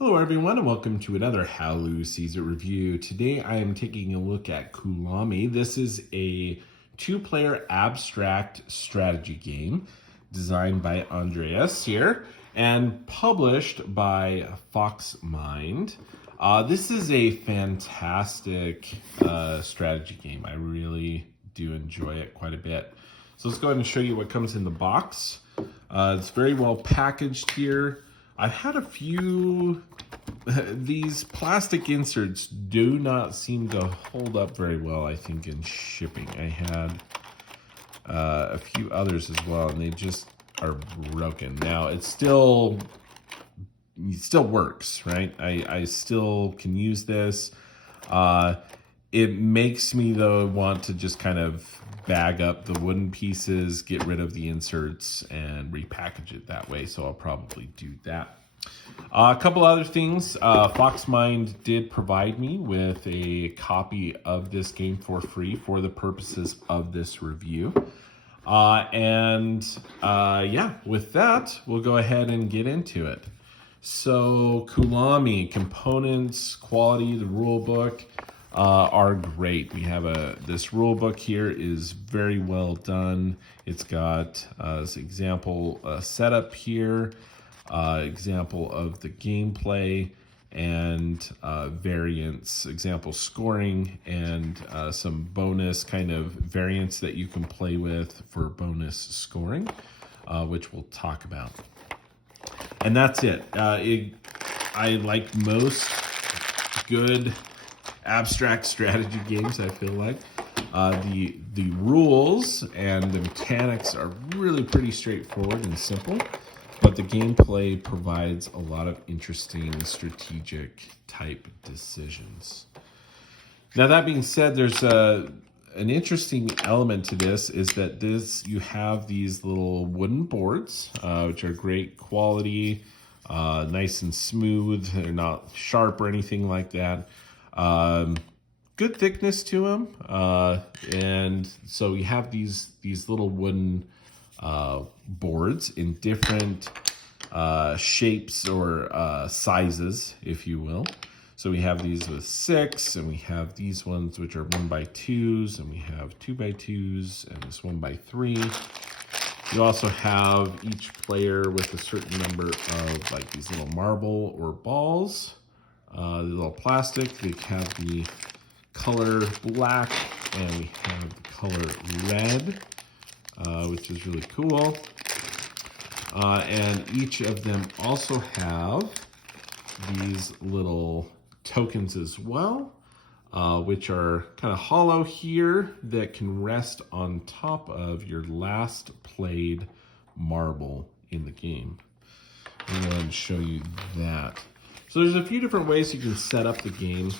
Hello everyone and welcome to another Howloo Sees It review. Today I am taking a look at Kulami. This is a two-player abstract strategy game designed by Andreas here and published by Foxmind. This is a fantastic strategy game. I really do enjoy it quite a bit. So let's go ahead and show you what comes in the box. It's very well packaged here. I've had a few, these plastic inserts do not seem to hold up very well, I think, in shipping. I had a few others as well, and they just are broken. Now, it still works, right? I still can use this. It makes me, though, want to just kind of bag up the wooden pieces, get rid of the inserts, and repackage it that way. So I'll probably do that. A couple other things. Foxmind did provide me with a copy of this game for free for the purposes of this review. Yeah, with that, we'll go ahead and get into it. So Kulami, components, quality, the rule book are great. We have this rule book here is very well done. It's got this example setup here, example of the gameplay, and variants, example scoring, and some bonus kind of variants that you can play with for bonus scoring, which we'll talk about. And that's it. I like most good abstract strategy games, I feel like. The rules and the mechanics are really pretty straightforward and simple, but the gameplay provides a lot of interesting strategic type decisions. Now, that being said, there's an interesting element to this is that you have these little wooden boards, which are great quality, nice and smooth. They're not sharp or anything like that. Good thickness to them, and so you have these little wooden boards in different shapes or sizes, if you will. So we have these with 6, and we have these ones which are 1x2s, and we have 2x2s, and this 1x3. You also have each player with a certain number of like these little marble or balls, the little plastic. We have the color black, and we have the color red, which is really cool. And each of them also have these little tokens as well, which are kind of hollow here that can rest on top of your last played marble in the game. I'm going to show you that. So there's a few different ways you can set up the game.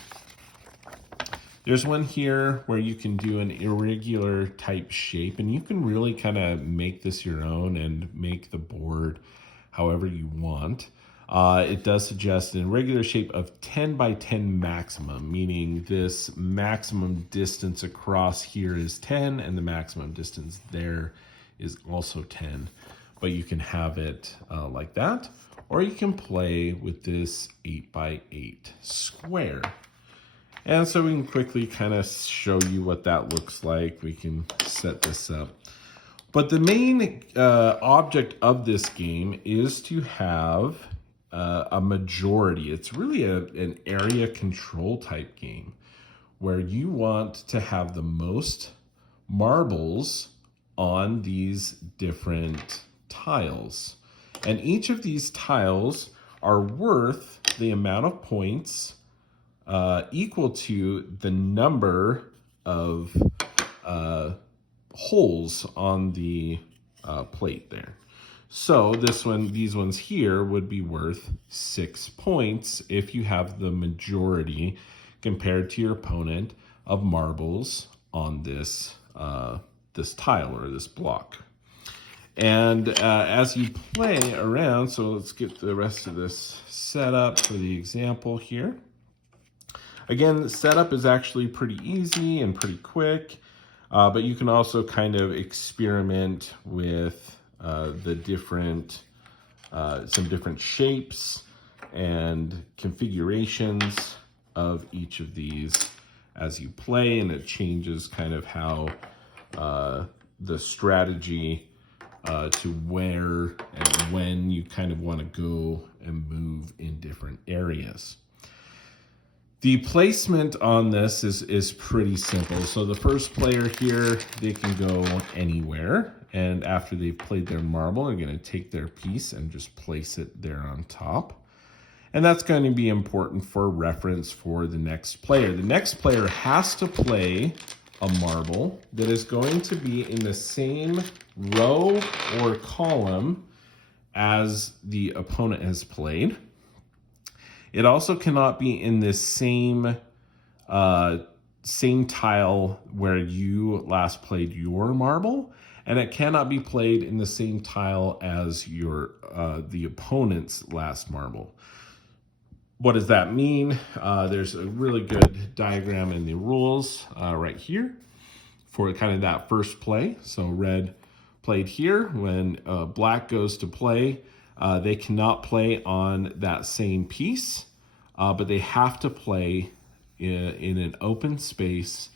There's one here where you can do an irregular type shape, and you can really kind of make this your own and make the board however you want. It does suggest an irregular shape of 10x10 maximum, meaning this maximum distance across here is 10, and the maximum distance there is also 10. But you can have it like that, or you can play with this 8x8 square. And so we can quickly kind of show you what that looks like. We can set this up. But the main object of this game is to have a majority. It's really an area control type game where you want to have the most marbles on these different tiles. And each of these tiles are worth the amount of points equal to the number of holes on the plate there. So these ones here would be worth 6 points if you have the majority compared to your opponent of marbles on this this tile or this block. And as you play around, so let's get the rest of this set up for the example here. Again, the setup is actually pretty easy and pretty quick, but you can also kind of experiment with the different, some different shapes and configurations of each of these as you play, and it changes kind of how the strategy to where and when you kind of want to go and move in different areas. The placement on this is pretty simple. So the first player here, they can go anywhere. And after they've played their marble, they're going to take their piece and just place it there on top. And that's going to be important for reference for the next player. The next player has to play a marble that is going to be in the same row or column as the opponent has played. It also cannot be in this same tile where you last played your marble, and it cannot be played in the same tile as your the opponent's last marble. What does that mean? There's a really good diagram in the rules right here for kind of that first play. So red played here. When black goes to play, they cannot play on that same piece, but they have to play in an open space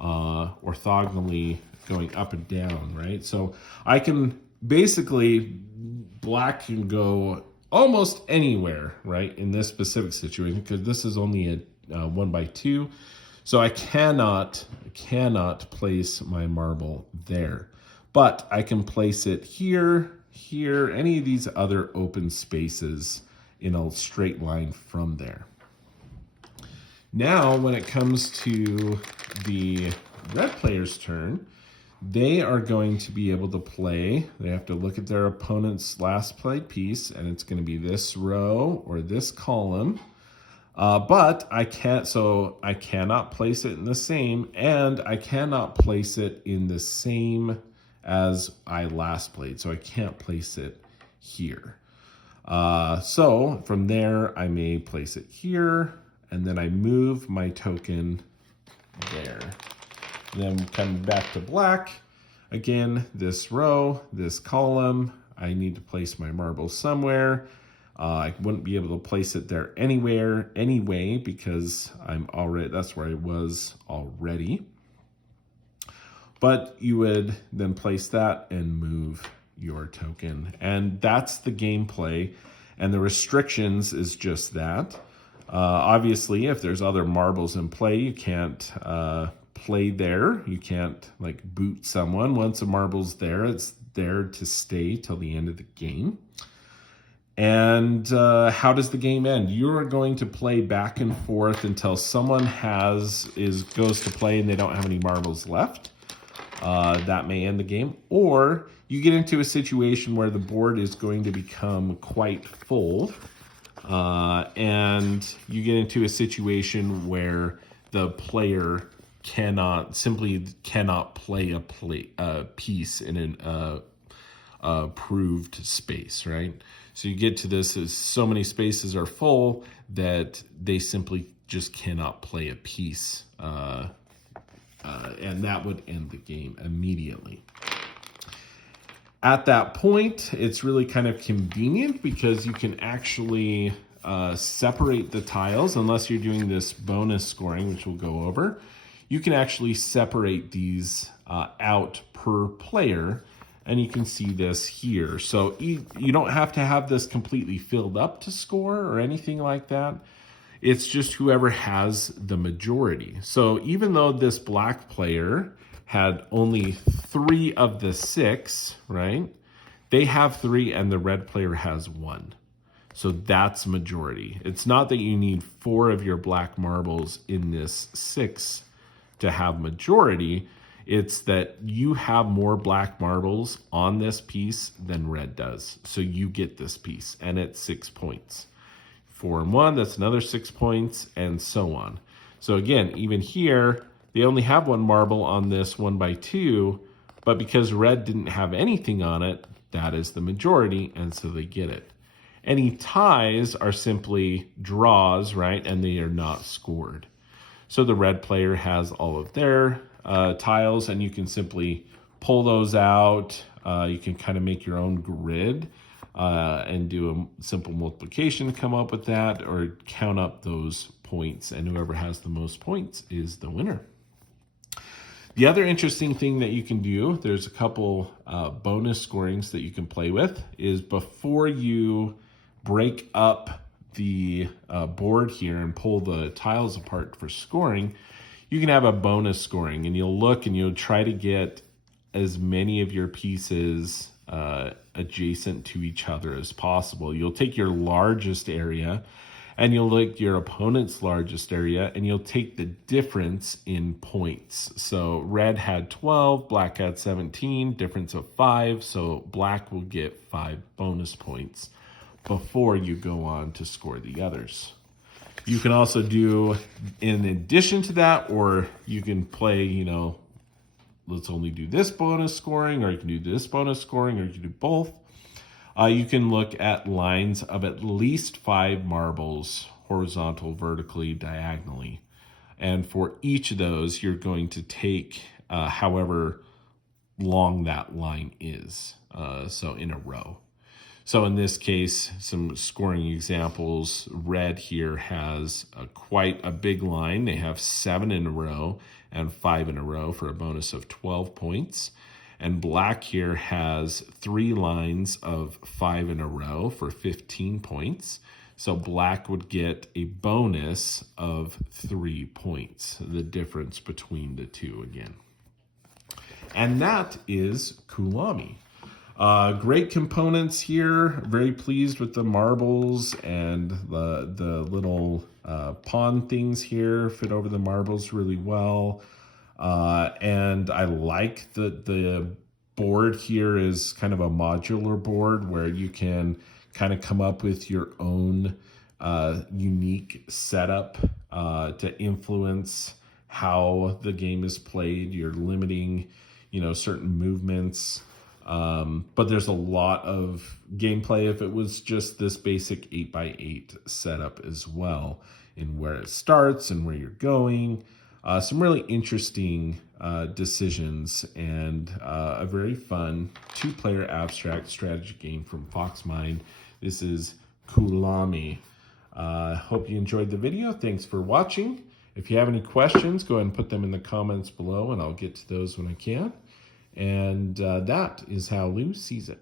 orthogonally going up and down, right? So I can basically, black can go almost anywhere, right, in this specific situation, because this is only a 1x2. So I cannot place my marble there. But I can place it here, here, any of these other open spaces in a straight line from there. Now, when it comes to the red player's turn, they are going to be able to play. They have to look at their opponent's last played piece, and it's going to be this row or this column. But I cannot place it in the same, and I cannot place it in the same as I last played. So I can't place it here. So from there, I may place it here, and then I move my token there. Then coming back to black, again, this row, this column, I need to place my marble somewhere. I wouldn't be able to place it there anyway, because that's where I was already. But you would then place that and move your token. And that's the gameplay. And the restrictions is just that. Obviously, if there's other marbles in play, you can't play there. You can't like boot someone. Once a marble's there, it's there to stay till the end of the game. And how does the game end? You're going to play back and forth until someone goes to play and they don't have any marbles left. That may end the game. Or you get into a situation where the board is going to become quite full. And you get into a situation where the player simply cannot play a piece in an approved space, right? So you get to this as so many spaces are full that they simply just cannot play a piece. And that would end the game immediately. At that point, it's really kind of convenient because you can actually separate the tiles, unless you're doing this bonus scoring, which we'll go over. You can actually separate these out per player, and you can see this here. So you don't have to have this completely filled up to score or anything like that. It's just whoever has the majority. So even though this black player had only 3 of the 6, right? They have 3 and the red player has 1. So that's majority. It's not that you need 4 of your black marbles in this 6 to have majority. It's that you have more black marbles on this piece than red does. So you get this piece, and it's 6 points. 4 and 1, that's another 6 points, and so on. So again, even here, they only have 1 marble on this 1x2, but because red didn't have anything on it, that is the majority, and so they get it. Any ties are simply draws, right? And they are not scored. So the red player has all of their tiles, and you can simply pull those out. You can kind of make your own grid and do a simple multiplication to come up with that, or count up those points, and whoever has the most points is the winner. The other interesting thing that you can do, there's a couple bonus scorings that you can play with, is before you break up the board here and pull the tiles apart for scoring, you can have a bonus scoring, and you'll look and you'll try to get as many of your pieces adjacent to each other as possible. You'll take your largest area and you'll look at your opponent's largest area and you'll take the difference in points. So red had 12, black had 17, difference of 5. So black will get 5 bonus points before you go on to score the others. You can also do in addition to that, or you can play, you know, let's only do this bonus scoring, or you can do this bonus scoring, or you can do both. You can look at lines of at least 5 marbles, horizontal, vertically, diagonally. And for each of those, you're going to take however long that line is, so in a row. So in this case, some scoring examples. Red here has quite a big line. They have 7 in a row and 5 in a row for a bonus of 12 points. And black here has 3 lines of 5 in a row for 15 points. So black would get a bonus of 3 points, the difference between the two again. And that is Kulami. Great components here. Very pleased with the marbles, and the little pawn things here fit over the marbles really well. And I like that the board here is kind of a modular board where you can kind of come up with your own unique setup to influence how the game is played. You're limiting, you know, certain movements. But there's a lot of gameplay if it was just this basic 8x8 setup as well, in where it starts and where you're going. Some really interesting decisions, and a very fun 2-player abstract strategy game from Foxmind. This is Kulami. Hope you enjoyed the video. Thanks for watching. If you have any questions, go ahead and put them in the comments below, and I'll get to those when I can. And that is how Lou sees it.